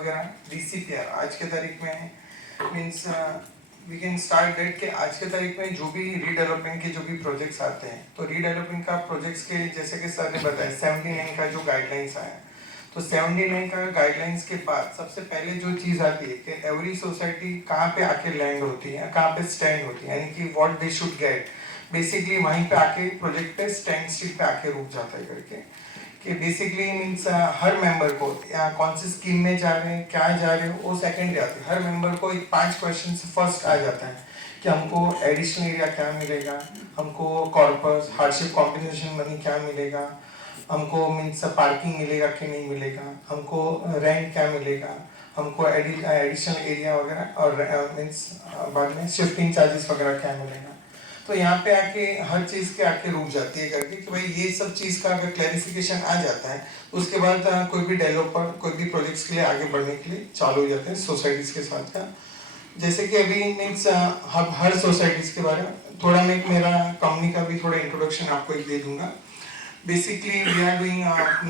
वगैरह DCPR आज के तारीख में means we can start date के आज के तारीख में जो भी रीडेवलपमेंट के जो भी प्रोजेक्ट्स आते हैं तो रीडेवलपमेंट का प्रोजेक्ट्स के जैसे कि सर ने बताया 79 का जो गाइडलाइंस आया तो 79 का गाइडलाइंस के बाद सबसे पहले जो चीज़ आती है कि एवरी सोसाइटी कहाँ पे आके लैंड होती है, कहाँ पे स्टैंड होती है, यानी कि what they should get, basically वहीं पे आके प्रोजेक्ट पे स्टैंड स्टिल पे आके रुक जाता है करके कि बेसिकली मीन्स हर मेंबर को या कौन सी स्कीम में जा रहे हैं, क्या जा रहे हो, वो सेकेंडरी आती है। हर मेंबर को एक 5 क्वेश्चन फर्स्ट आ जाता है कि हमको एडिशनल एरिया क्या मिलेगा, हमको कॉर्पस हार्डशिप कॉम्पेंसेशन मनी क्या मिलेगा, हमको मीन्स पार्किंग मिलेगा कि नहीं मिलेगा, हमको रेंट क्या मिलेगा, हमको एडिशनल एरिया वगैरह और मीन्स बाद में शिफ्टिंग चार्जेस वगैरह क्या मिलेगा। तो यहाँ पे आके हर चीज़ के आके रुक जाती है करके कि भाई ये सब चीज़ का अगर क्लैरिफिकेशन आ जाता है उसके बाद कोई भी डेवलपर कोई भी प्रोजेक्ट्स के लिए आगे बढ़ने के लिए चालू हो जाते हैं सोसाइटीज़ के साथ का। जैसे कि अभी मीन्स हर सोसाइटीज़ के बारे में थोड़ा मैं मेरा कंपनी का भी थोड़ा इंट्रोडक्शन आपको एक दे दूंगा। Basically, we are doing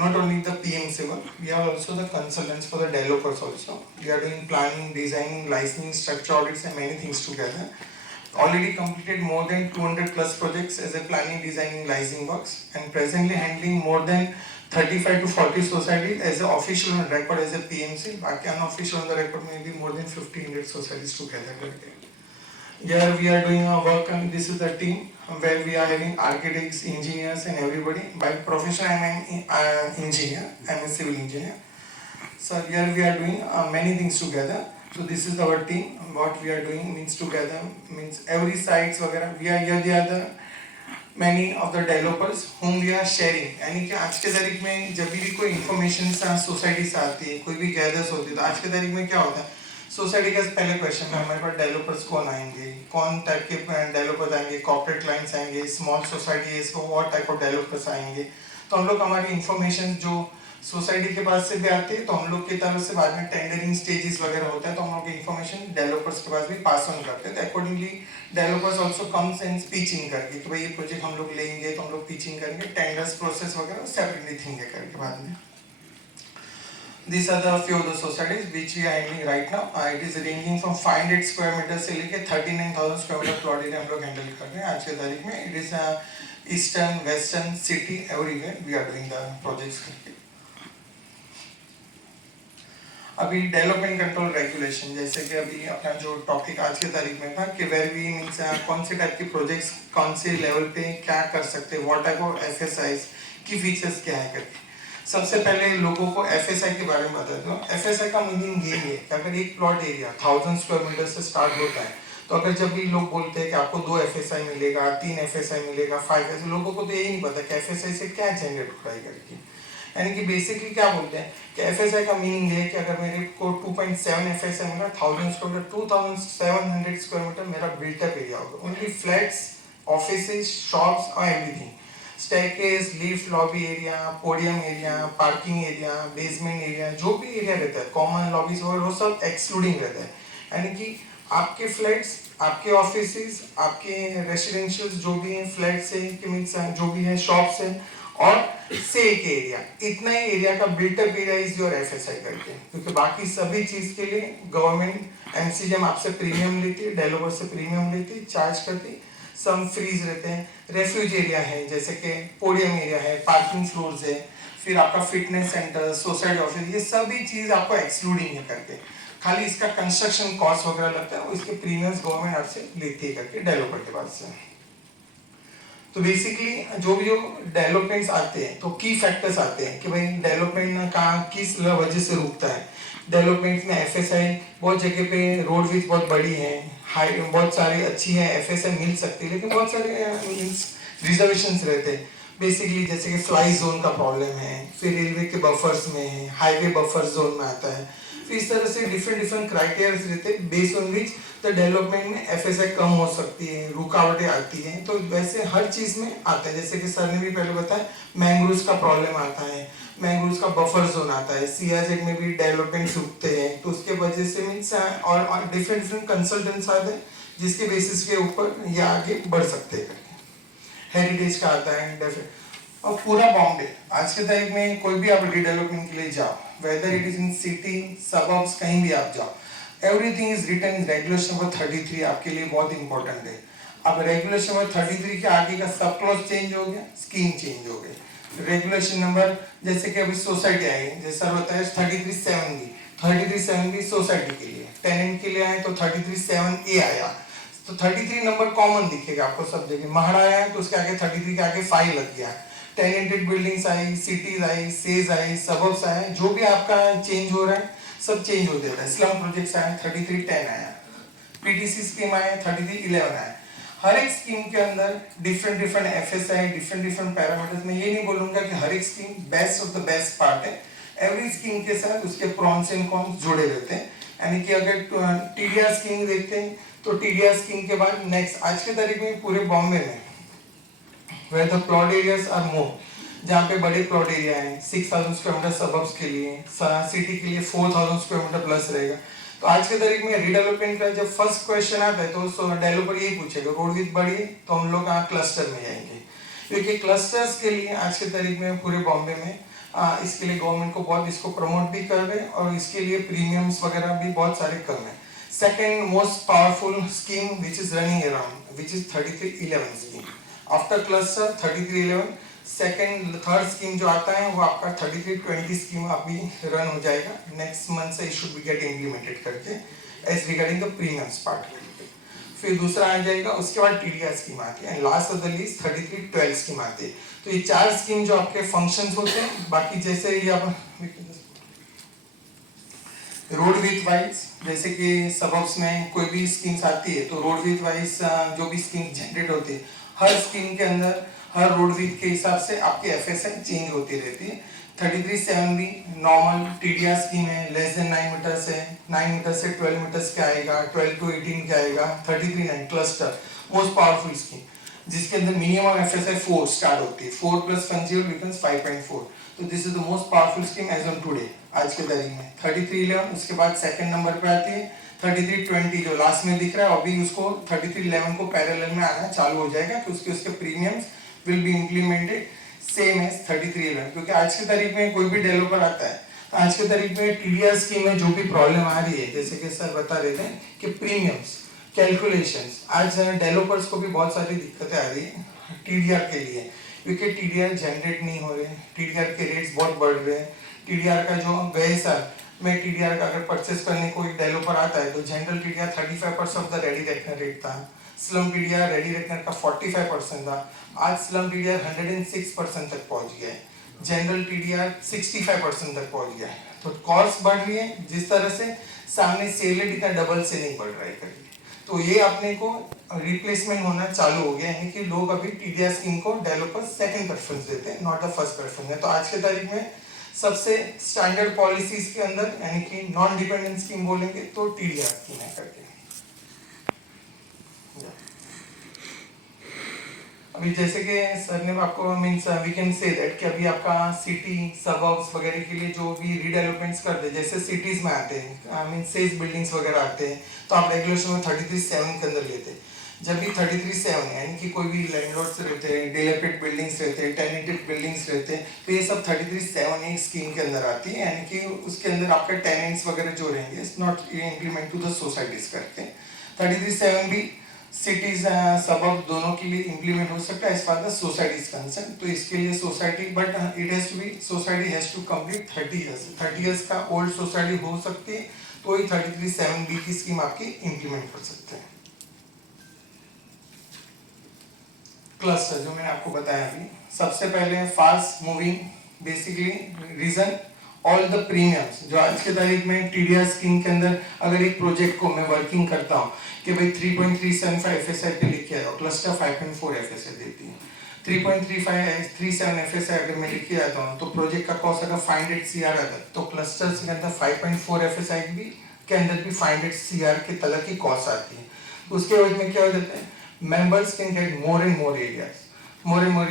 not only the PM civil, we are also the consultants for the developers also. We are doing planning, designing, licensing, structure audits and many things together. Already completed more than 200 plus projects as a planning, designing, licensing works and presently handling more than 35 to 40 societies as an official on record as a PMC. बाकी unofficial on the record maybe more than 1500 societies together. Here we are doing our work and this is the team where we are having architects, engineers and everybody. By profession I am an engineer, I am a civil engineer. So here we are doing many things together. So this is our team. What we are doing means together means every sites वगैरह we are here the other many of the developers whom we are sharing. यानी कि आज के तारीख में जब भी कोई इन्फॉर्मेशन सोसाइटी से आती है, कोई भी गैदर्स होती है तो आज के तारीख में क्या होता है सोसाइटी का पहले क्वेश्चन है हमारे पास डेवलपर्स कौन आएंगे, कौन टाइप के डेवलपर्स आएंगे, कॉर्पोरेट क्लाइंट्स आएंगे, स्मॉल सोसाइटी है इसको व्हाट टाइप ऑफ डेवलपर्स आएंगे। तो हम लोग हमारी इन्फॉर्मेशन जो सोसाइटी के पास से भी आती है तो हम लोग की तरफ से बाद में टेंडरिंग स्टेजेस वगैरह होता है तो हम लोग इन्फॉर्मेशन डेवलपर्स के पास भी पास ऑन करते हैं। तो accordingly developers also comes and pitching करके कि भाई ये प्रोजेक्ट हम लोग लेंगे तो हम लोग पिचिंग करेंगे, टेंडर्स प्रोसेस वगैरह सेपरेटली थिंग करके बाद में। These are the few of the societies which we are handling right now. It is ranging from 500 square meters से लेके 39,000 square meter plot area हम लोग handle कर रहे हैं आज के तारीख में। It is eastern, western, city, everywhere we are doing the projects करके। अभी डेवलपमेंट कंट्रोल रेगुलेशन जैसे कि अभी अपना जो टॉपिक आज के तारीख में था कि वेर वी मीन्स कौन से टाइप के प्रोजेक्ट्स कौन से लेवल पे क्या कर सकते हैं, व्हाट टाइप ऑफ FSIs की फीचर्स क्या है करके। सबसे पहले लोगों को FSI के बारे में बता दूं। FSI का मीनिंग ये है कि अगर एक प्लॉट एरिया 1000 स्क्वायर मीटर से स्टार्ट होता है तो अगर जब भी लोग बोलते हैं कि आपको 2 FSI मिलेगा, 3 FSI मिलेगा, 5 FSI, लोगों को तो यही नहीं पता कि FSI से क्या जनरेट हो रहा है करके। यानी कि बेसिकली क्या बोलते हैं कि FSI का मीनिंग है कि अगर मेरे को 2.7 FSI मिला 1000 स्क्वायर मीटर 2700 स्क्वायर मीटर मेरा बिल्टअप एरिया होगा, ओनली फ्लैट्स, ऑफिसेज, शॉप्स और everything. Staircase, lift, lobby area, podium area, parking area, basement area, जो भी एरिया रहता है कॉमन लॉबीज वगैरह वो सब एक्सक्लूडिंग रहता है। यानी कि आपके फ्लैट्स, आपके ऑफिसेज, आपके रेसिडेंशियल्स जो भी हैं फ्लैट्स है जो भी है शॉप्स है और से एक एरिया, इतना ही एरिया का built up area is your FSI करके। क्योंकि बाकी सभी चीज के लिए गवर्नमेंट MCGM आपसे प्रीमियम लेती है, डेवलपर से प्रीमियम लेती है, चार्ज करती है, सम फ्रीज रहते हैं। रेफ्यूज एरिया है जैसे कि पोडियम एरिया है, पार्किंग फ्लोर्स है, फिर आपका फिटनेस सेंटर, सोसाइटी ऑफिस, ये सभी चीज आपको एक्सक्लूडिंग है करके। खाली इसका कंस्ट्रक्शन कॉस्ट वगैरह लगता है, इसके प्रीमियम्स गवर्नमेंट आपसे लेती है करके डेवलपर के पास से। तो बेसिकली जो भी डेवलपमेंट्स आते हैं तो की फैक्टर्स आते हैं कि भाई डेवलपमेंट कहाँ किस वजह से रुकता है। डेवलपमेंट में FSI बहुत जगह पे रोड विथ बहुत बड़ी है, हाई बहुत सारी अच्छी है, FSI मिल सकती है, लेकिन बहुत सारे रिजर्वेशंस रहते हैं। बेसिकली जैसे कि फ्लाई जोन का प्रॉब्लम है, फिर रेलवे के बफर्स में है, हाईवे बफर जोन में आता है, फिर इस तरह से डिफरेंट क्राइटेरिया रहते हैं based on which the development में FSI कम हो सकती है, रुकावटें आती हैं। तो वैसे हर चीज में आता है, जैसे कि सर ने भी पहले बताया मैंग्रोव्स का प्रॉब्लम आता है, मैंग्रोव्स का बफर जोन आता है, CRZ में भी डेवलपमेंट रुकते हैं, तो उसके वजह से मीन्स और डिफरेंट कंसल्टेंट्स आते हैं जिसके बेसिस के ऊपर ये आगे बढ़ सकते हैं। हेरिटेज का आता है डेफिनेट। और पूरा बॉम्बे आज के तारीख में कोई भी आप रीडेवलपमेंट के लिए जाओ whether it is in city, suburbs, कहीं भी आप जाओ, everything is written in regulation number 33 आपके लिए बहुत इंपॉर्टेंट है। अब रेगुलेशन नंबर 33 के आगे का सब क्लॉज चेंज हो गया, स्कीम चेंज हो गई। रेगुलेशन नंबर जैसे कि अभी सोसाइटी आई, जैसा बताया 33(7)B, 33(7)B सोसाइटी के लिए, टेनेंट के लिए आए तो 33(7)A आया, तो 33 नंबर कॉमन दिखेगा आपको सब जगह। महड़ा आया तो उसके आगे 33 के आगे 5 लग गया। टेनेंटेड बिल्डिंग्स आई, सिटीज आई, सेज आई, सबब्स आए, जो भी आपका चेंज हो रहा है सब चेंज हो जाता है। स्लम प्रोजेक्ट्स आए 33(10) आया, पीटीसी स्कीम आया 33(11) आया। हर एक स्कीम के अंदर डिफरेंट एफएसआई, डिफरेंट पैरामीटर्स। मैं ये नहीं बोलूंगा कि हर एक scheme best of the best part है, एवरी स्कीम के साथ उसके प्रॉन्स एंड कॉन्स जुड़े रहते हैं। यानी कि अगर टीडीआर स्कीम देखते हैं तो टीडीआर स्कीम के बाद नेक्स्ट आज के तारीख में पूरे बॉम्बे में where the plot areas are more, जहाँ पे बड़े प्लॉट एरिया हैं 6000 स्क्वायर मीटर सबब्स के लिए, सिटी के लिए 4000 स्क्वायर मीटर प्लस रहेगा। तो आज के तारीख में रीडेवलपमेंट का जब फर्स्ट क्वेश्चन आता है तो डेवलपर यही पूछेगा रोड विड्थ बढ़ी तो हम लोग कहाँ क्लस्टर में जाएंगे, क्योंकि क्लस्टर्स के लिए आज के तारीख में पूरे बॉम्बे में इसके लिए गवर्नमेंट को बहुत इसको प्रमोट भी कर रहे हैं और इसके लिए प्रीमियम्स वगैरह भी बहुत सारे कम है। Second most powerful scheme which is running around which is 3311 scheme. After cluster 3311 second third scheme जो आता है वो आपका 3320 स्कीम अभी रन हो जाएगा नेक्स्ट मंथ से, शुड बी गेट इम्प्लीमेंटेड करके as regarding the premiums part. फिर दूसरा आ जाएगा, उसके बाद टीडीआर स्कीम आती है and last of the list 3312 scheme आती है। तो ये चार स्कीम जो आपके फंक्शंस होते हैं, बाकी जैसे ये आप रोड विथ वाइज, जैसे कि सबब्स में कोई भी स्कीम्स आती है तो रोड विथ वाइज जो भी स्कीम जनरेट होती है, हर स्कीम के अंदर हर रोड विथ के हिसाब से आपकी एफएसआई चेंज होती रहती है। 33(7)B नॉर्मल टीडीआर स्कीम है, लेस देन 9 मीटर से 9 मीटर से 12 मीटर्स के आएगा, 12 to 18 के आएगा। 33(9) क्लस्टर मोस्ट पावरफुल स्कीम, जिसके अंदर मिनिमम एफएसआई 4 स्टार्ट होती है, 4 प्लस फंजिबल बिकम्स 5.4। तो this is the most powerful scheme as on today, आज के तारीख में 3311। उसके बाद सेकंड नंबर पे आती है 3320 जो लास्ट में दिख रहा है, अभी उसको 3311 को पैरेलल में आना चालू हो जाएगा तो उसके premiums will be implemented same as 3311। क्योंकि आज की तारीख में कोई भी डेवलपर आता है तो आज की तारीख में टीडीआर स्कीम में जो भी प्रॉब्लम आ रही है, जैसे कि सर बता रहे थे कि प्रीमियम्स कैलकुलेशंस, आज डेवलपर्स को भी बहुत सारी दिक्कतें आ रही है टीडीआर के लिए, क्योंकि टीडीआर जनरेट नहीं हो रहे, टीडीआर के रेट्स बहुत बढ़ रहे हैं। टीडीआर का जो गए साल में टीडीआर का अगर परचेस करने को एक डेवलपर आता है तो general TDR 35% of the ready reckoner rate था, स्लम टीडीआर रेडी रेकनर का 45% था, आज स्लम टीडीआर 106% तक पहुंच गया है, जनरल टीडीआर 65% तक पहुंच गया है। तो कॉस्ट बढ़ रही है, जिस तरह से सामने सेल रेट इतना डबल से नहीं बढ़ रहा है कभी, तो ये अपने को रिप्लेसमेंट होना चालू हो गया है कि लोग अभी टीडीआर स्कीम को डेवलपर सेकंड प्रेफरेंस देते हैं, नॉट द फर्स्ट प्रेफरेंस है। तो आज के तारीख में सबसे स्टैंडर्ड पॉलिसीज के अंदर यानी कि नॉन डिपेंडेंट स्कीम बोलेंगे तो टीडीआर स्कीम है करके। अभी जैसे कि सर ने आपको means we can say that कि अभी आपका सिटी सबब्स वगैरह के लिए जो भी रीडेवलपमेंट्स करते हैं, जैसे सिटीज में आते हैं मींस सेज बिल्डिंग्स वगैरह आते हैं तो आप रेगुलेशन में 33(7) के अंदर लेते हैं। जब भी 33(7) यानी कि कोई भी लैंडलॉर्ड्स रहते हैं, डेवलप्ड बिल्डिंग्स रहते हैं, टेनेंटेड बिल्डिंग्स रहते हैं, तो ये सब 33(7) एक स्कीम के अंदर आती है, यानी कि उसके अंदर आपके टेनेंट्स वगैरह जो रहेंगे it's not implement to the societies करके। 33(7) भी सिटीज सबब दोनों के लिए इंप्लीमेंट हो सकता है as far the society is concern. तो इसके लिए society but it has to be society has to complete 30 years का ओल्ड सोसाइटी हो सकती है तो ही 33(7)B की स्कीम आपकी इंप्लीमेंट कर सकते हैं। क्लस्टर जो मैंने आपको बताया अभी, सबसे पहले fast moving, basically reason all the premiums जो आज के तारीख में टीडीआर स्कीम के अंदर अगर एक प्रोजेक्ट को मैं वर्किंग करता हूँ कि भाई 3.375 एफएसआई पे लिख के आया, क्लस्टर 5.4 एफएसआई देती है, 3.3537 एफएसआई अगर मैं लिख के आता हूँ तो प्रोजेक्ट का कॉस्ट अगर 500 CR आता है तो क्लस्टर के अंदर 5.4 एफएसआई भी के अंदर भी 500 CR के तरह की कॉस्ट आती है। उसके वजह में क्या हो जाता है, members can get more and more areas, more and more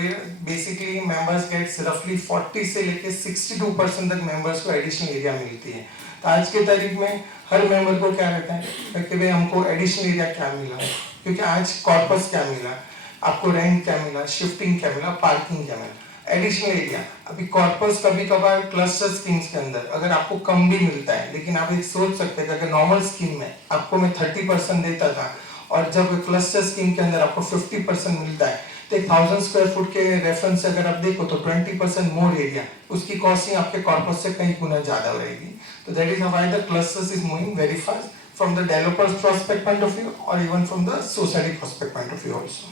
basically members gets roughly 40 से लेके 62% तक members को additional area मिलती है। तो आज के तारीख में हर member को क्या रहता है कि भाई हमको additional area क्या मिला, क्योंकि आज corpus क्या मिला, आपको rent क्या मिला, shifting क्या मिला, parking क्या मिला, एडिशनल एरिया, अभी कॉर्पस कभी कभार क्लस्टर स्कीम्स के अंदर अगर आपको कम भी मिलता है, लेकिन आप एक सोच सकते हैं अगर नॉर्मल स्कीम में आपको मैं 30% देता था और जब क्लस्टर स्कीम के अंदर आपको 50% मिलता है, तो 1000 स्क्वायर फुट के रेफरेंस से अगर आप देखो तो 20% मोर एरिया, उसकी कॉस्टिंग आपके कॉर्पस से कई गुना ज्यादा रहेगी. तो that is why the clusters is moving very fast from the developer's prospect point of view or even from the society prospect point of view also.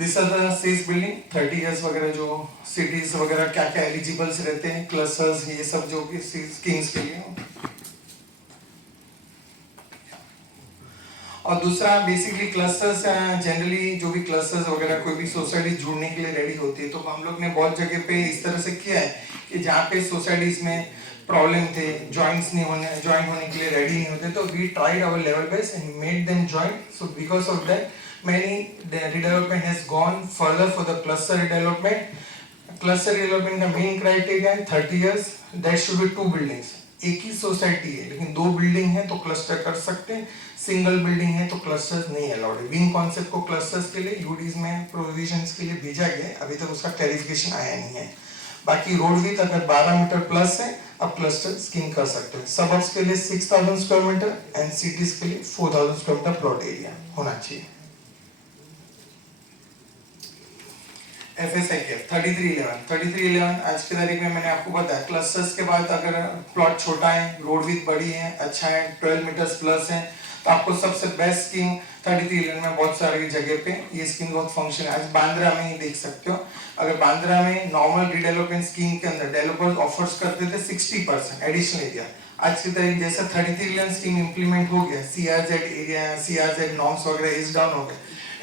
These are the SEZ building 30 years वगैरह जो cities वगैरह क्या क्या eligibles रहते हैं, clusters ये सब जो कि schemes के लिए. और दूसरा बेसिकली क्लस्टर्स जनरली जो भी क्लस्टर्स वगैरह कोई भी सोसाइटी जुड़ने के लिए रेडी होती है, तो हम लोग ने बहुत जगह पे इस तरह से किया है कि जहाँ पे सोसाइटीज में प्रॉब्लम थे, ज्वाइन होने के लिए रेडी नहीं होते, तो we tried our level best and made them join. So because of that many redevelopment has gone further for the cluster redevelopment. Cluster redevelopment का main criteria है 30 years, that should be 2 buildings. एक ही society है लेकिन 2 building है तो cluster कर सकते हैं, सिंगल बिल्डिंग है तो क्लस्टर्स नहीं अलाउड है. विंग कॉन्सेप्ट को क्लस्टर्स के लिए यूडीज में प्रोविजंस के लिए भेजा गया है, अभी तक उसका क्लैरिफिकेशन आया नहीं है. बाकी रोड विड्थ अगर 12 मीटर प्लस है आप क्लस्टर स्कीम कर सकते हैं. सबअर्ब्स के लिए 6000 स्क्वायर मीटर एंड सिटीज के लिए 4000 स्क्वायर मीटर प्लॉट एरिया होना चाहिए. FSI के 3311 आज की तारीख में मैंने आपको बताया क्लस्टर्स के बाद अगर प्लॉट छोटा है, रोड विड्थ बड़ी है, अच्छा है, 12 मीटर्स प्लस है, तो आपको सबसे बेस्ट स्कीम 3311 में बहुत सारी जगह पे ये स्कीम बहुत फंक्शन है. आज बांद्रा में ही देख सकते हो, अगर बांद्रा में नॉर्मल रीडेवलपमेंट स्कीम के अंदर डेवलपर्स ऑफर्स करते थे 60% एडिशनल एरिया. आज की तारीख जैसे 3311 स्कीम इंप्लीमेंट हो गया, CRZ एरिया, CRZ नॉर्म्स वगैरह इज डाउन हो गए,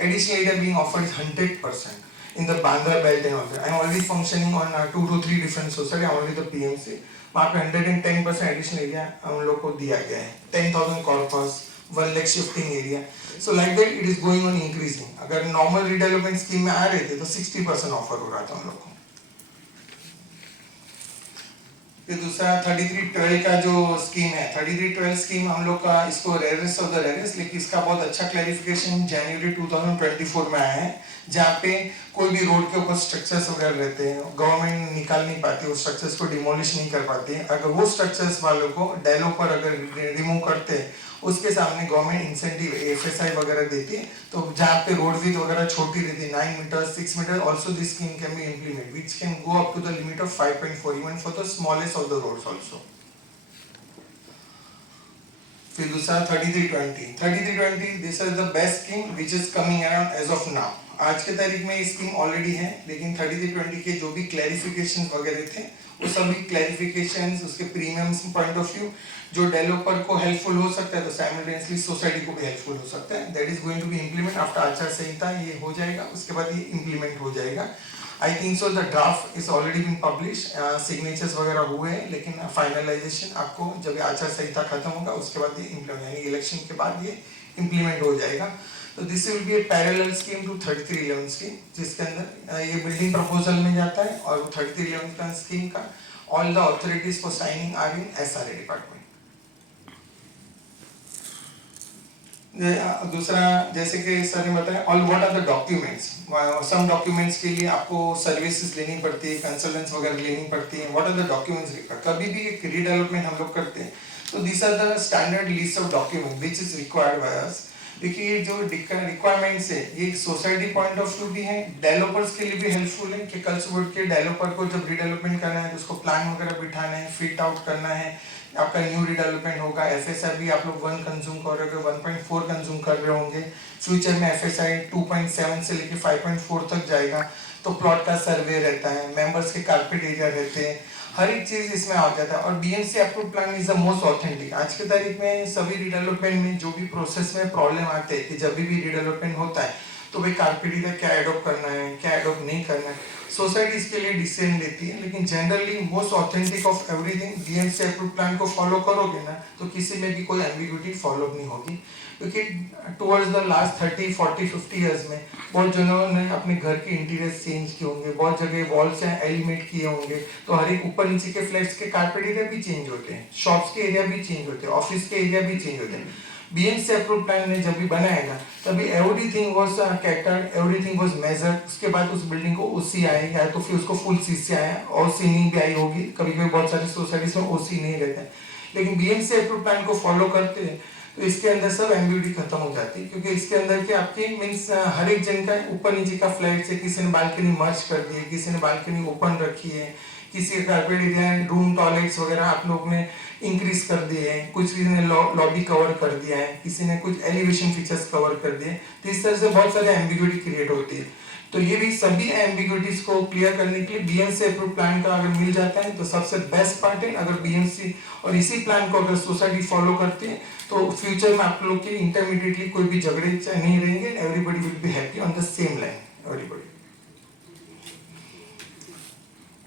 additional area being offered is 100% in the Bandra belt and all that. I'm already functioning on 2 to 3 different society. I'm already the PMC. वहाँ पे 110% additional area हम लोग को दिया गया है. 10,000 corpus, 1 lakh shifting area. So like that it is going on increasing. अगर normal redevelopment scheme में आ रहे थे तो 60% ऑफर हो रहा था हम लोग को. फिर दूसरा 3312 का जो स्कीम है, 3312 स्कीम हम लोग का इसको रेयरेस्ट ऑफ द रेयरेस्ट, लेकिन इसका बहुत अच्छा क्लैरिफिकेशन जनवरी 2024 में आया है, जहाँ पे कोई भी रोड के ऊपर स्ट्रक्चर्स वगैरह रहते हैं, गवर्नमेंट निकाल नहीं पाती, वो स्ट्रक्चर्स को डिमोलिश नहीं कर पाती है. अगर वो स्ट्रक्चर्स वालों को डेवलपर अगर रिमूव करते हैं, उसके सामने गवर्नमेंट इंसेंटिव FSI वगैरह देती है. तो जहाँ पे रोड विड्थ वगैरह छोटी रहती है 9 meter 6 meter, also this scheme can be implement which can go up to the limit of 5.4 even for the smallest of the roads also. फिर दूसरा 3320 this is the best scheme which is coming around as of now. आज के तारीख में ये scheme already है, लेकिन 3320 के जो भी क्लैरिफिकेशन वगैरह थे वो सभी क्लैरिफिकेशंस उसके प्रीमियम्स पॉइंट ऑफ व्यू जो डेवलपर को हेल्पफुल हो सकता है, तो साइमल्टेनियसली सोसाइटी को भी हेल्पफुल हो सकता है. That is going to be implement after आचार संहिता ये हो जाएगा, उसके बाद ये इम्प्लीमेंट हो जाएगा. I think so the draft is already been publish, signatures वगैरह हुए हैं, लेकिन फाइनलाइजेशन आपको जब आचार संहिता खत्म होगा उसके बाद ये इम्प्लीमेंट यानी इलेक्शन के बाद ये इम्प्लीमेंट हो जाएगा. तो this will be a parallel scheme to 3311 scheme, जिसके अंदर ये बिल्डिंग प्रपोजल में जाता है और 3311 का स्कीम का all the authorities for signing are in SRA department. दूसरा जैसे कि सर ने बताया all what are the documents, some documents के लिए आपको सर्विसेज लेनी पड़ती है, कंसल्टेंट्स वगैरह लेनी पड़ती है. What are the documents required, कभी भी एक रीडेवलपमेंट हम लोग करते हैं तो this are the standard list of document which is required by us. देखिए ये जो रिक्वायरमेंट्स है ये सोसाइटी पॉइंट ऑफ व्यू भी है, डेवलपर्स के लिए भी हेल्पफुल है कि कल सुबह के डेवलपर को जब रीडेवलपमेंट करना है तो उसको प्लान वगैरह बिठाना है, फिट आउट करना है, आपका न्यू रिडेवलपमेंट होगा. FSI भी आप लोग 1 कंज्यूम कर रहे हो, 1.4 कंज्यूम कर रहे होंगे, फ्यूचर में FSI 2.7 से लेके 5.4 तक जाएगा. तो प्लॉट का सर्वे रहता है, मेंबर्स के कारपेट एरिया रहते हैं, हर एक चीज इसमें आ जाता है. और BMC approved plan is the most authentic. आज के तारीख में सभी रिडेवलपमेंट में जो भी प्रोसेस में प्रॉब्लम आते हैं कि जब भी रिडेवलपमेंट होता है तो भाई कारपेट एरिया क्या एडॉप्ट करना है, क्या एडॉप्ट नहीं करना है, सोसाइटी इसके लिए डिसीजन लेती है. लेकिन generally most authentic of everything BMC approved plan को फॉलो करोगे ना तो किसी में भी कोई एम्बिग्यूटी फॉलो नहीं होगी, क्योंकि टुवर्ड्स द लास्ट 30, 40, 50 इयर्स में बहुत जनों ने अपने घर के इंटीरियर चेंज किए होंगे, बहुत जगह वॉल्स एलिमेंट किए होंगे, तो हर एक ऊपर नीचे के फ्लैट्स के कारपेट एरिया भी चेंज होते हैं, शॉप्स के एरिया भी चेंज होते हैं, ऑफिस के एरिया भी चेंज होते हैं. बीएमसी अप्रूव प्लान ने जब भी बनाएगा तभी everything was catered, everything was measured, उसके बाद उस बिल्डिंग को ओसी आए या तो फिर उसको फुल सीसी आया, ओसी नहीं भी आई होगी, कभी कभी बहुत सारी सोसाइटीज में ओसी नहीं रहता है, लेकिन बीएमसी अप्रूव प्लान को फॉलो करते हैं तो इसके अंदर सब एम्बिग्यूटी खत्म हो जाती है, क्योंकि इसके अंदर के आपके मीन्स हर एक जन का ऊपर नीचे का फ्लैट से किसी ने बालकनी मर्ज कर दी है, किसी ने बालकनी ओपन रखी है, किसी का कारपेट एरिया रूम टॉयलेट्स वगैरह आप लोग ने इंक्रीज कर दिए हैं, कुछ किसी ने लॉबी कवर कर दिया है, किसी ने कुछ एलिवेशन फीचर्स कवर कर दिए, तो इस तरह से बहुत सारे एम्बिग्यूटी क्रिएट होती है। तो ये भी सभी एम्बिग्यूटीज को क्लियर करने के लिए बीएमसी अप्रूव प्लान का अगर मिल जाता है तो सबसे बेस्ट पार्ट है। अगर बीएमसी और इसी प्लान को अगर सोसाइटी फॉलो करती है तो फ्यूचर में आप लोग के इंटरमीडिएटली कोई भी झगड़े नहीं रहेंगे, everybody will be happy on the same line, everybody.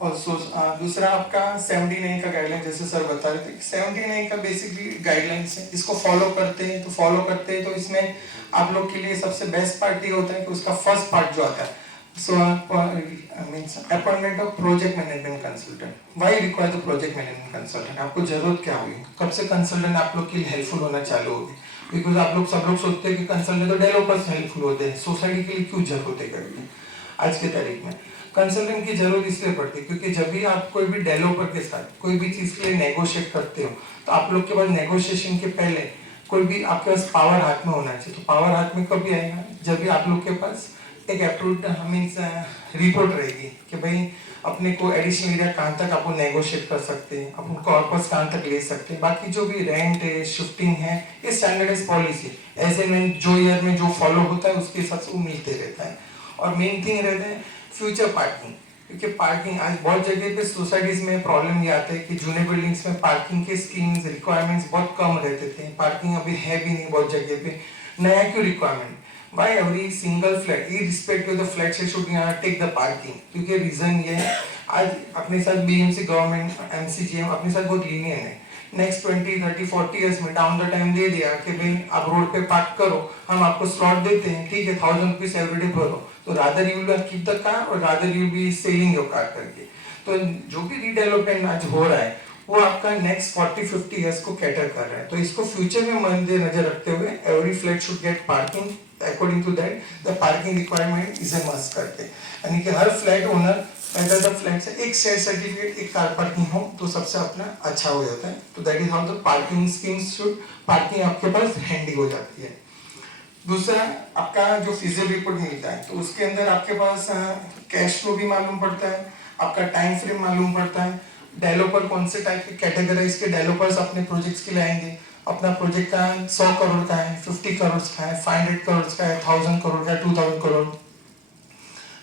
और दूसरा आपका 79 का गाइडलाइन, जैसे सर बता रहे थे 79 का बेसिकली गाइडलाइंस है, इसको फॉलो करते हैं तो इसमें आप लोग के लिए सबसे बेस्ट पार्ट ये होता है कि उसका फर्स्ट पार्ट जो आता है सो means appointment of project management consultant. Why require the project management consultant, आपको जरूरत क्या होगी, कब से कंसल्टेंट आप लोग के लिए हेल्पफुल होना चालू होगी, बिकॉज आप लोग सब लोग सोचते हैं कि कंसल्टेंट तो डेवलपर्स हेल्पफुल होते हैं, सोसाइटी के लिए क्यों जरूरत है करके। आज के तारीख में कंसल्टेंट की जरूरत इसलिए पड़ती है क्योंकि जब भी आप कोई भी डेवलपर के साथ कोई भी चीज के लिए नेगोशिएट करते हो तो आप लोग के पास नेगोशिएशन के पहले कोई भी आपके पास पावर हाथ में होना चाहिए। तो पावर हाथ में कभी आएगा जब भी आप लोग के पास एक अप्रूव्ड मींस रिपोर्ट रहेगी कि भाई अपने को एडिशनल एरिया कहाँ तक आपको नेगोशिएट कर सकते हैं, अपन कॉर्पस कहाँ तक ले सकते हैं, बाकी जो भी रेंट है शिफ्टिंग है ये स्टैंडर्डाइज पॉलिसी एज एन जो ईयर में जो फॉलो होता है उसके हिसाब से वो मिलते रहता है। और मेन थिंग रहता है फ्यूचर पार्किंग, क्योंकि पार्किंग आज बहुत जगह पे सोसाइटीज में प्रॉब्लम ये आता है कि जूने बिल्डिंग्स में पार्किंग के स्कीम्स रिक्वायरमेंट्स बहुत कम रहते थे, पार्किंग अभी है भी नहीं बहुत जगह पे, नया क्यों requirement, why every single flat irrespective of the flat share should take the parking, क्योंकि रीजन ये है आज अपने साथ बीएमसी गवर्नमेंट एमसीजीएम अपने साथ बहुत लीनियंट है, नेक्स्ट 20 30 40 इयर्स में डाउन द टाइम दे दिया कि भाई आप रोड पे पार्क करो, हम आपको स्लॉट देते हैं, ठीक है 1000 रुपीज एवरीडे भरो, तो rather you will keep the car और rather you be selling your car करके। तो जो भी रीडेवलपमेंट आज हो रहा है वो आपका नेक्स्ट 40-50 इयर्स को कैटर कर रहा है, तो इसको फ्यूचर में मद्देनजर रखते हुए every flat should get parking according to that the parking requirement is a must करते, यानी कि हर फ्लैट ओनर अगर द फ्लैट से एक शेयर सर्टिफिकेट एक कार पार्किंग हो तो सबसे अपना अच्छा हो जाता है। तो that is how the parking schemes should, parking आपके पास हैंडी हो जाती है। दूसरा आपका जो फिजिकल रिपोर्ट मिलता है तो उसके अंदर आपके पास कैश फ्लो भी मालूम पड़ता है, आपका टाइम फ्रेम मालूम पड़ता है, डेवलपर कौन से टाइप के कैटेगराइज के डेवलपर्स अपने प्रोजेक्ट्स के लिए आएंगे, अपना प्रोजेक्ट का 100 करोड़ का है, 50 करोड़ का है, 500 करोड़ का है, 1000 करोड़ का है, 2000 करोड़।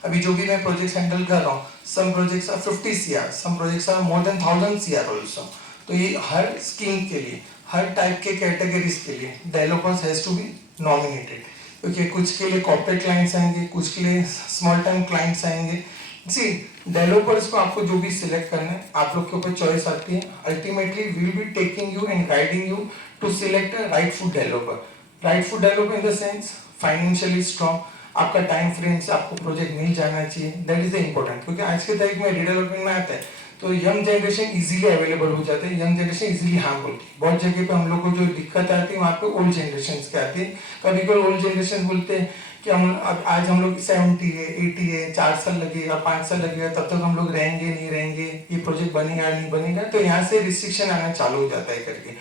अभी जो भी मैं प्रोजेक्ट्स हैंडल कर रहा हूँ some projects are 50 CR, some projects are more than 1000 CR also. तो ये हर स्कीम के लिए हर टाइप के कैटेगरीज के लिए developers has to be nominated, क्योंकि कुछ के लिए कॉर्पोरेट क्लाइंट्स आएंगे, कुछ के लिए स्मॉल टाइम क्लाइंट्स आएंगे। सी डेवलपर्स को आपको जो भी सिलेक्ट करना है आप लोग के ऊपर चॉइस आती है, ultimately we will be taking you and guiding you to select a rightful developer. Rightful developer in the sense financially strong, आपका टाइम फ्रेम से आपको प्रोजेक्ट मिल जाना चाहिए, दैट इज द इम्पोर्टेंट, क्योंकि आज के तारीख में रीडेवलपमेंट में आता है तो यंग जनरेशन इजीली अवेलेबल हो जाते हैं, यंग जनरेशन इजीली हार्म होती है। बहुत जगह पे हम लोग को जो दिक्कत आती है वहाँ पे ओल्ड जनरेशन के आती है, कभी कभी ओल्ड जनरेशन बोलते हैं कि हम अब आज हम लोग 70 है 80 है 4 साल लगेगा 5 साल लगेगा तब तक हम लोग रहेंगे नहीं रहेंगे, ये प्रोजेक्ट बनेगा नहीं बनेगा, तो यहाँ से रिस्ट्रिक्शन आना चालू हो जाता है करके।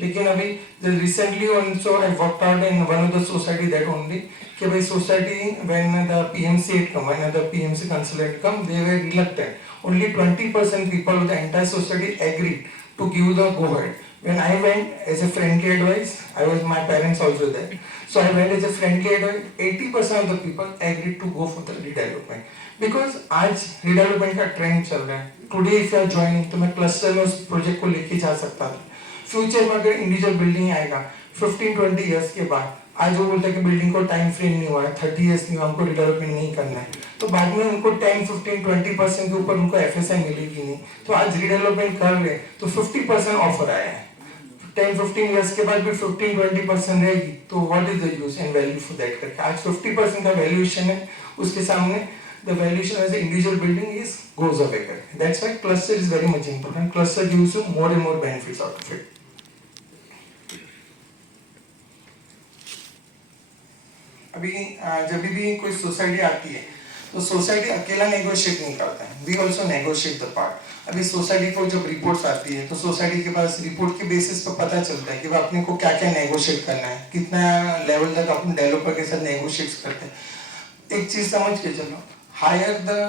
लेकिन अभी recently also I worked out in one of the society that only कि भाई society when the PMC had come, when the PMC consultant come, they were reluctant. Only 20% people of the entire society agreed to give the go ahead. When I went as a friendly advice, I was my parents also there. So I went as a friendly advice. 80% of the people agreed to go for the redevelopment. Because आज redevelopment का trend चल रहा है. Today if you are joining, तो मैं cluster में उस project को लेके जा सकता था. फ्यूचर में अगर इंडिविजुअल बिल्डिंग आएगा 15-20 इयर्स के बाद, आज वो बोलते हैं कि बिल्डिंग को टाइम फ्रेम नहीं हुआ है, 30 इयर्स नहीं हुआ, हमको रिडेवलपमेंट नहीं करना है, तो बाद में उनको 10-15-20% के ऊपर उनको FSI मिलेगी नहीं, तो आज रिडेवलपमेंट कर रहे हैं तो 50% ऑफर आया है, 10-15 इयर्स के बाद भी 15-20% रहेगी, तो what is the use and value for that करके आज 50% का वैल्यूएशन है, उसके सामने the valuation as an individual building is goes away. That's why cluster is very much important. Cluster gives you more and more benefits out of it. अभी जब भी कोई सोसाइटी आती है तो सोसाइटी अकेला नेगोशिएट नहीं करता है, we also negotiate the part. अभी सोसाइटी को जब रिपोर्ट्स आती है तो सोसाइटी के पास रिपोर्ट के बेसिस पर पता चलता है कि भाई अपने को क्या क्या नेगोशिएट करना है, कितना लेवल तक अपन डेवलपर के साथ नेगोशिएट करते हैं। एक चीज समझ के चलो, higher the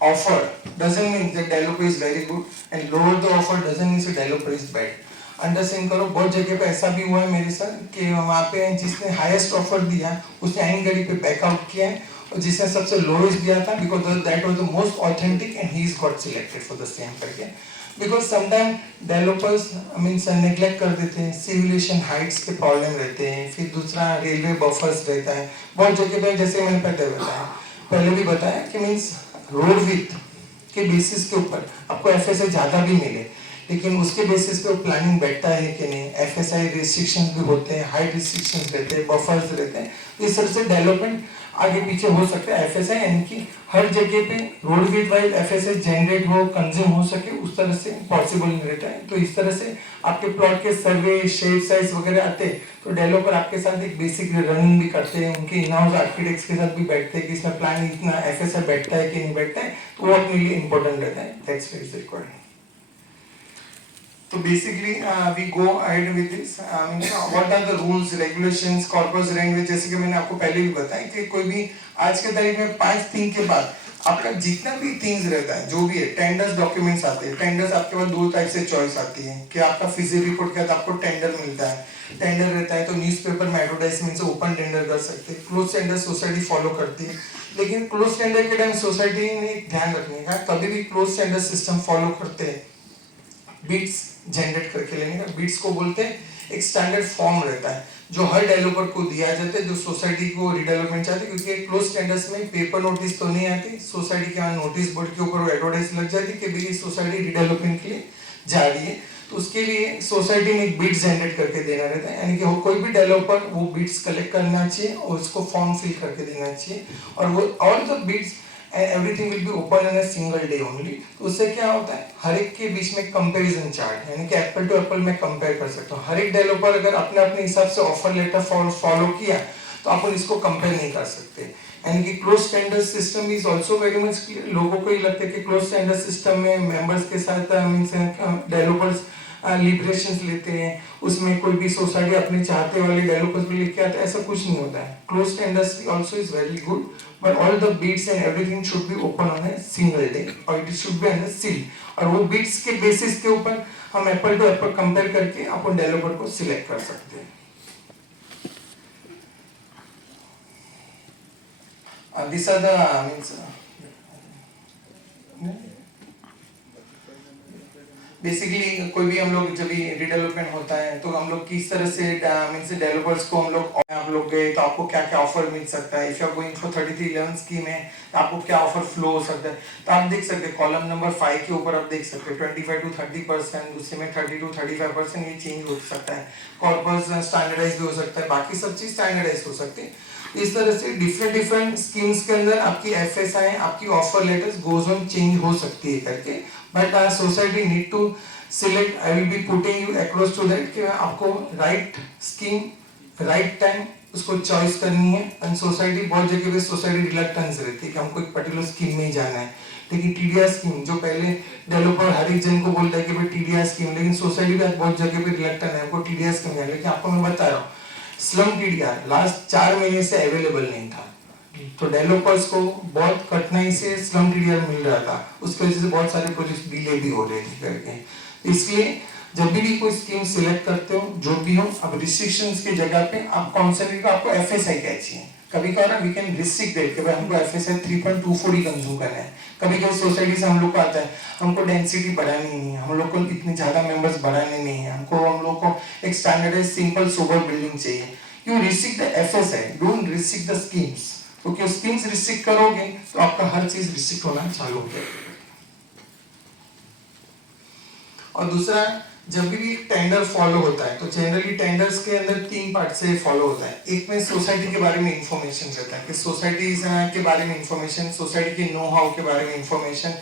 offer doesn't mean that developer is very good and lower the offer doesn't mean that developer is bad। Understand करो, बहुत जगह पे ऐसा भी हुआ है मेरे साथ कि वहाँ पे जिसने हाईएस्ट ऑफर दिया उसने आइन घड़ी पे बैकआउट किया है, और जिसने सबसे लोएस्ट दिया था because that was the most authentic and he is got selected for the same करके। Because sometime developers means neglect कर देते हैं, सिविलेशन हाइट्स के प्रॉब्लम रहते हैं, फिर दूसरा रेलवे बफर्स रहता है बहुत जगह पे। जैसे मैंने पहले भी बताया कि मीन्स रोड विड्थ के बेसिस के ऊपर आपको एफएसआई ज्यादा भी मिले, लेकिन उसके बेसिस पे प्लानिंग बैठता है कि नहीं, एफएसआई रिस्ट्रिक्शंस भी होते हैं, हाइट रिस्ट्रिक्शंस रहते हैं, बफर्स रहते हैं, तो इस तरह से डेवलपमेंट आगे पीछे हो सकता है। एफएसआई यानी कि हर जगह पे road width wise FSI generate हो, कंज्यूम हो सके, उस तरह से पॉसिबल नहीं रहता है। तो इस तरह से आपके प्लॉट के सर्वे, शेप साइज वगैरह आते हैं तो डेवलपर आपके साथ एक बेसिक रनिंग भी करते हैं, उनके इन हाउस आर्किटेक्ट्स के साथ भी बैठते हैं कि इसमें प्लान इतना एफएसआई बैठता है कि नहीं बैठता है, तो वो अपने लिए इंपॉर्टेंट रहता है। That's why it's required. तो basically we go ahead with this, what are the rules, regulations, corpus language. जैसे कि मैंने आपको पहले भी बताया कि कोई भी आज के तारीख में 5 थिंग के बाद आपका जितना भी थिंग्स रहता है, जो भी है, टेंडर्स डॉक्यूमेंट्स आते हैं। टेंडर्स आपके पास 2 टाइप से चॉइस आती है कि आपका फिजिकल रिपोर्ट के बाद आपको टेंडर मिलता है। टेंडर रहता है तो न्यूज़पेपर में एडवर्टाइजमेंट से ओपन टेंडर कर सकते हैं। क्लोज टेंडर सोसाइटी फॉलो करती है, लेकिन क्लोज टेंडर के टाइम सोसाइटी ने ध्यान रखने का, कभी भी क्लोज टेंडर सिस्टम फॉलो करते हैं बिट्स जनरेट करके लेने का। बिट्स को बोलते हैं एक स्टैंडर्ड फॉर्म रहता है जो हर डेवलपर को दिया जाता है जो सोसाइटी को रीडेवलपमेंट चाहते हैं, क्योंकि क्लोज टेंडर्स में पेपर नोटिस तो नहीं आती, सोसाइटी के नोटिस बोर्ड के ऊपर एडवर्टाइज लग जाती है कि भाई सोसाइटी रीडेवलपमेंट के लिए जा रही है। तो उसके लिए सोसाइटी ने एक बिट्स जनरेट करके देना रहता है, यानी कि कोई भी डेवलपर वो बिट्स कलेक्ट करना चाहिए और उसको फॉर्म फिल करके देना चाहिए, और वो all the bits everything will be open in a single day only. तो उससे क्या होता है, हर एक के बीच में कंपैरिजन चार्ट, यानी कि एप्पल टू एप्पल में कंपेयर कर सकता हूँ। हर एक डेवलपर अगर अपने अपने हिसाब से ऑफर लेटर फॉलो किया तो अपन इसको कंपेयर नहीं कर सकते। यानी कि close tender system is also very much clear. लोगों को ये लगता है कि क्लोज टेंडर सिस्टम में मेंबर्स के साथ मींस डेवलपर्स लिबरेशंस लेते हैं, उसमें कोई भी सोसाइटी अपने चाहते वाले डेवलपर्स भी लेके आता है, ऐसा कुछ नहीं होता है। Close tenders also is very good, but all the bids and everything should be open on a single day और it should be on a seal, और वो bids के बेसिस के ऊपर हम एप्पल टू एप्पल कंपेयर करके अपन developer को select कर सकते हैं। These are the means basically कोई भी हम लोग जब भी रीडेवलपमेंट होता है तो हम लोग किस तरह से मींस डेवलपर्स को हम लोग गए तो आपको क्या क्या ऑफर मिल सकता है। If you are going for 3311 scheme है तो आपको क्या ऑफर फ्लो हो सकता है, तो आप देख सकते हैं कॉलम नंबर 5 के ऊपर आप देख सकते हैं 25 to 30%, दूसरे में 30 to 35% ये चेंज हो सकता है। कॉर्पस स्टैंडर्डाइज भी हो सकता है, बाकी सब चीज स्टैंडर्डाइज हो सकती है। इस तरह से डिफरेंट स्कीम्स के अंदर आपकी एफएसआई, आपकी offer letters goes on change हो सकती है करके, but society need to select. I will be putting you across to that कि आपको राइट स्कीम राइट टाइम उसको चॉइस करनी है। एंड सोसाइटी बहुत जगह पे सोसाइटी रिलक्टेंस रहती है कि हमको एक पर्टिकुलर स्कीम में ही जाना है, लेकिन टीडीआर स्कीम जो पहले डेवलपर हर एक जन को बोलता है कि भाई टीडीआर स्कीम, लेकिन सोसाइटी भी बहुत जगह पे रिलक्टेंट है आपको टीडीआर स्कीम है। लेकिन आपको मैं बता रहा हूँ स्लम टीडीआर लास्ट 4 महीने से अवेलेबल नहीं था, तो डेवलपर्स को बहुत कठिनाई से स्लम टीडीआर मिल रहा था, उसकी वजह से बहुत सारे प्रोजेक्ट डिले भी हो रहे थे करके। इसलिए जब भी कोई स्कीम सिलेक्ट करते हो जो भी हो, अब रिस्ट्रिक्शंस की जगह पे आप कॉन्सेंट्रेट को आपको एफएसआई क्या चाहिए। कभी कभार वी कैन रिस्ट्रिक्ट दैट कि भाई हमको एफएसआई 3.24 ही कंज्यूम करना है। कभी कभी सोसाइटी से हम लोग को आता है हमको डेंसिटी बढ़ानी नहीं है, हम लोग को इतने ज्यादा मेंबर्स बढ़ाने नहीं है, हम लोग को एक स्टैंडर्डाइज सिंपल सोबर बिल्डिंग चाहिए। You restrict the FSI, don't restrict the schemes, क्योंकि स्कीम्स रिस्ट्रिक्ट करोगे तो आपका हर चीज रिस्ट्रिक्ट होना चालू हो जाएगा। और दूसरा जब भी टेंडर फॉलो होता है तो जनरली टेंडर्स के अंदर 3 पार्ट से फॉलो होता है। एक में सोसाइटी के बारे में इंफॉर्मेशन रहता है कि सोसाइटी के बारे में इंफॉर्मेशन, सोसाइटी के नो हाउ के बारे में इंफॉर्मेशन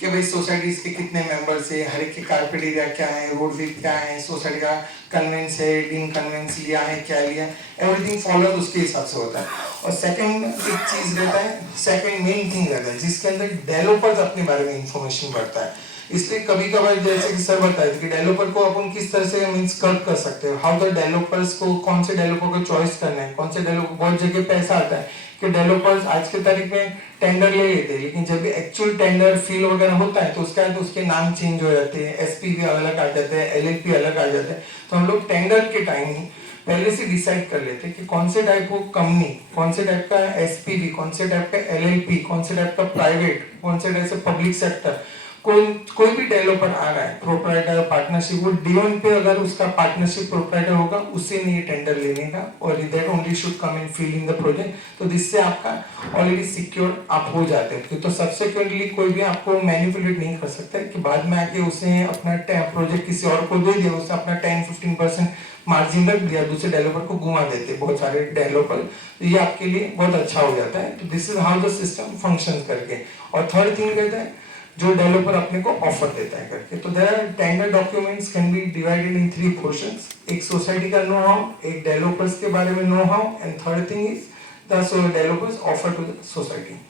कि भाई सोसाइटीज के कितने मेंबर्स है, हर एक के कारपेट एरिया क्या है, रोड विड्थ क्या है, सोसाइटी का कन्वेंस है, डीन कन्वेंस लिया है क्या लिया, एवरीथिंग फॉलो उसके हिसाब से होता है। और सेकंड एक चीज रहता है, सेकंड मेन थिंग रहता है जिसके अंदर डेवलपर्स अपने बारे में इंफॉर्मेशन भरता है। इसलिए कभी कभार जैसे कि सर बताए थे कि डेवलपर को अपन किस तरह से मींस कट कर सकते हैं, हाउ द डेवलपर्स को, कौन से डेवलपर को चॉइस करना है, कौन से डेवलपर, बहुत जगह पे ऐसा आता है कि डेवलपर्स आज के तारीख में टेंडर ले लेते हैं, लेकिन जब भी एक्चुअल टेंडर फील वगैरह होता है तो उसके नाम चेंज हो जाते हैं, एसपीवी अलग आ जाते हैं, एलएलपी अलग आ जाते हैं। तो हम लोग टेंडर के टाइम ही पहले से डिसाइड कर लेते हैं कि कौन से टाइप को कंपनी, कौन से टाइप का एसपीवी, कौन से टाइप का एलएलपी, कौन से टाइप का प्राइवेट, कौन से टाइप से पब्लिक सेक्टर, कोई भी डेवलपर आ रहा है प्रोप्राइटर पार्टनरशिप, वो D1 पे अगर उसका पार्टनरशिप प्रोप्राइटर होगा उससे नहीं टैंडर लेने का, और that only should come in feel in the project. तो जिससे आपका ऑलरेडी सिक्योर आप हो जाते हैं। तो सब्सिक्वेंटली कोई भी आपको मैनिपुलेट नहीं कर सकता कि बाद में आके उसे अपना प्रोजेक्ट किसी और को दे दिया, उसे अपना 10-15% मार्जिन रख दिया, दूसरे डेवलपर को घुमा देते बहुत सारे डेवलपर। तो ये आपके लिए बहुत अच्छा हो जाता है। तो this is how the system function करके। और थर्ड थिंग रहता है जो डेवलपर अपने को ऑफर देता है करके। तो there are tender documents can be divided in 3 portions. एक सोसाइटी का नो हाउ, एक डेवलपर्स के बारे में know how, and third thing is the developers offer to the society.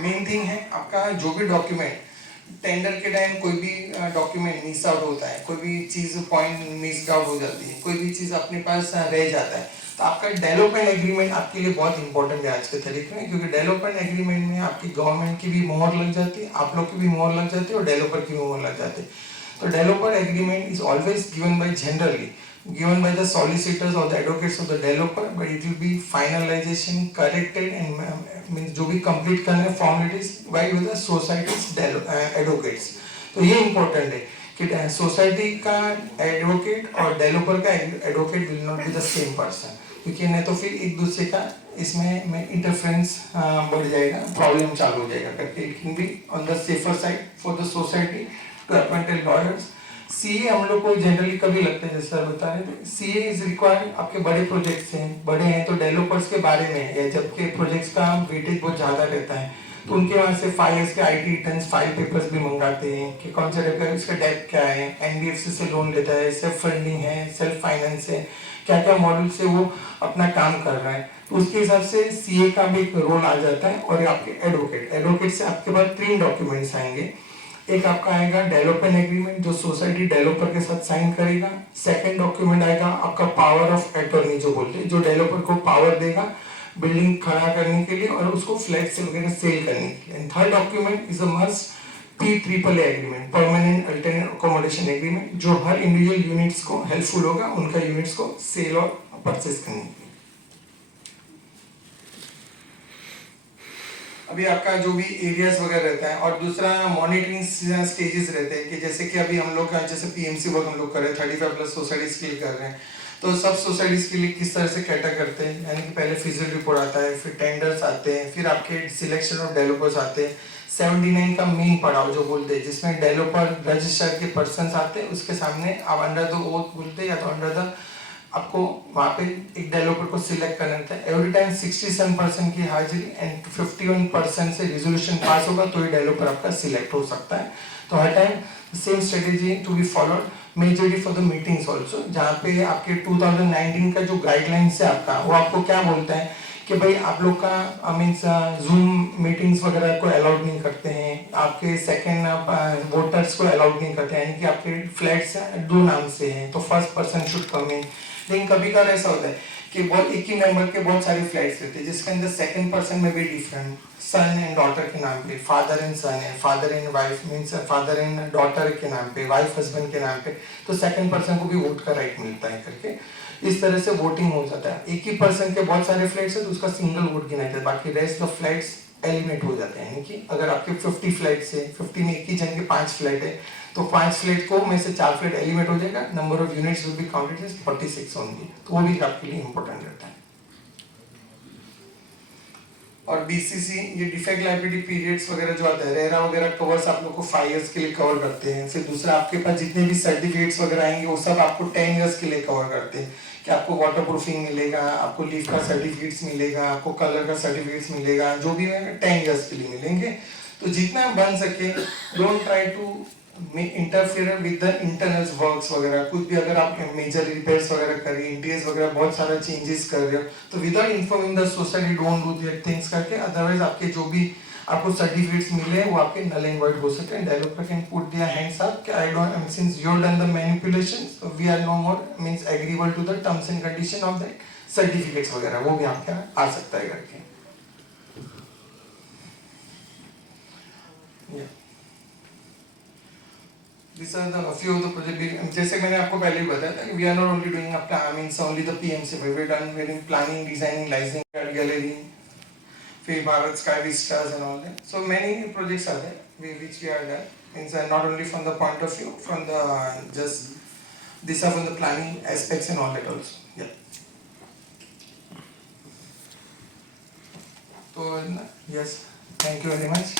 Main thing है आपका जो भी डॉक्यूमेंट, टेंडर के टाइम कोई भी डॉक्यूमेंट मिस आउट होता है, कोई भी चीज पॉइंट मिस आउट हो जाती है, कोई भी चीज अपने पास रह जाता है, तो आपका डेवलपमेंट एग्रीमेंट आपके लिए बहुत इंपॉर्टेंट है आज के तरीके में। क्योंकि डेवलपमेंट एग्रीमेंट में आपकी गवर्नमेंट की भी मोहर लग जाती है, आप लोग की भी मोहर लग जाती है, और डेवलपर की भी मोहर लग जाती है। तो developer agreement is always given by generally given by the solicitors or the advocates of the developer, but it will be finalization corrected and means जो भी complete करने formalities by with the society's advocates। तो ये important है कि society का advocate और developer का advocate will not be the same person, क्योंकि नहीं तो फिर एक दूसरे का इसमें इंटरफेरेंस बढ़ जाएगा, प्रॉब्लम चालू हो जाएगा करके। It can be on the safer side for the society to appointed lawyers. CA हम लोग को जनरली कभी लगता है, जैसे सर बता रहे थे, सीए इज रिक्वायर्ड आपके बड़े प्रोजेक्ट्स हैं, बड़े हैं तो डेवलपर्स के बारे में, या जबकि प्रोजेक्ट्स का वेटेज बहुत ज़्यादा रहता है तो उनके वहाँ से 5 years के IT रिटर्न्स, फाइल पेपर्स भी मंगाते हैं कि कौन सा टाइप इसका डेट क्या है, एनबीएफसी से लोन लेता है, सेल्फ फंडिंग है, सेल्फ फाइनेंस है, क्या क्या मॉडल से वो अपना काम कर रहा है। तो उसके हिसाब से सीए का भी एक रोल आ जाता है। और आपके एडवोकेट से आपके पास 3 डॉक्यूमेंट्स आएंगे। एक आपका आएगा डेवलपमेंट एग्रीमेंट जो सोसाइटी डेवलपर के साथ साइन करेगा। सेकंड डॉक्यूमेंट आएगा आपका पावर ऑफ अटॉर्नी जो बोलते हैं, जो डेवलपर को पावर देगा बिल्डिंग खड़ा करने के लिए और उसको फ्लैट से वगैरह सेल करने के लिए। And third document is a must PAAA agreement, permanent alternate accommodation agreement, जो हर इंडिविजुअल यूनिट्स को हेल्पफुल होगा उनका यूनिट्स को सेल और परचेज करने के लिए। अभी आपका जो भी एरियाज वगैरह रहता है, और दूसरा मॉनिटरिंग स्टेजेस रहते हैं कि जैसे कि अभी हम लोग का जैसे PMC वर्क हम लोग कर रहे हैं, 35+ सोसाइटीज के लिए कर रहे हैं। तो सब सोसाइटीज के लिए किस तरह से कैटर करते हैं, यानी कि पहले फिजिकल रिपोर्ट आता है, फिर टेंडर्स आते हैं, फिर आपके सिलेक्शन ऑफ डेवलपर्स आते हैं, 79 का मेन पड़ाव जो बोलते हैं जिसमें डेवलपर रजिस्टर के पर्सन आते हैं, उसके सामने आप अंडर द ओथ बोलते हैं या तो अंडर द, आपको वहाँ पे एक डेवलपर को सिलेक्ट करना होता है। एवरी टाइम 67% की हाजिरी एंड 51% से रिजोल्यूशन पास होगा तो ये डेवलपर आपका सिलेक्ट हो सकता है। तो हर time same strategy to be followed majorly for the meetings also, जहाँ पे आपके 2019 का जो गाइडलाइंस है आपका, वो आपको क्या बोलता है कि भाई आप लोग का मीन्स जूम मीटिंग्स वगैरह को अलाउड नहीं करते हैं, आपके सेकंड वोटर्स को अलाउड नहीं करते हैं, यानी कि आपके फ्लैट्स 2 नाम से हैं तो फर्स्ट पर्सन शुड कम इन। लेकिन कभी कभार ऐसा होता है कि बहुत एक ही मेंबर के बहुत सारे फ्लैट्स रहते हैं जिसके अंदर सेकंड पर्सन में भी डिफरेंट, सन एंड डॉटर के नाम पे, फादर एंड सन है, father and wife means father and daughter के नाम पे, वाइफ हस्बैंड के नाम पे, तो सेकंड पर्सन को भी वोट का राइट मिलता है करके। इस तरह से वोटिंग हो जाता है। एक ही पर्सन के बहुत सारे फ्लैट्स है तो उसका सिंगल वोट गिना जाता है, बाकी रेस्ट ऑफ फ्लैट्स एलिमिनेट हो जाते हैं। यानी कि अगर आपके 50 फ्लैट्स है, 50 में एक ही जन के 5 फ्लैट है तो 5 फ्लैट को में से 4 फ्लैट एलिमिनेट हो जाएगा, number of units will be counted as 46 only. तो वो भी आपके लिए इंपॉर्टेंट रहता है। और BCC ये डिफेक्ट लायबिलिटी पीरियड्स वगैरह जो आता है, रेरा वगैरह कवर्स आप लोग को 5 इयर्स के लिए कवर करते हैं। फिर दूसरा आपके पास जितने भी सर्टिफिकेट्स वगैरह आएंगे वो सब आपको 10 इयर्स के लिए कवर करते हैं कि आपको वाटर प्रूफिंग मिलेगा, आपको लीफ का सर्टिफिकेट्स मिलेगा, आपको कलर का सर्टिफिकेट्स मिलेगा, जो भी है 10 इयर्स के लिए मिलेंगे। तो जितना बन सके don't try to may interfere with the internal works वगैरह, कुछ भी अगर आप मेजर रिपेयर्स वगैरह कर रही हैं, इंटीरियर्स वगैरह बहुत सारा चेंजेस कर रहे हो, तो without informing the society don't do that things करके, अदरवाइज आपके जो भी आपको सर्टिफिकेट्स मिले हैं वो आपके नल एंड वॉइड हो सकते हैं. Developer can put their hands up कि I don't, since you have done the manipulation, we are no more means agreeable to the terms and condition of that certificates वगैरह, वो भी आपके आ सकता है करके. Yeah. These are the few of the project. जैसे मैंने आपको पहले ही बताया था कि we are not only doing a plan, means only the PMC, we are done we're doing planning, designing, licensing, art gallery, फिर Bharat sky vistas and all that. So many projects are there which we are done. Means not only from the point of view, from the just these are from the planning aspects and all that also. Yeah. So yes, thank you very much.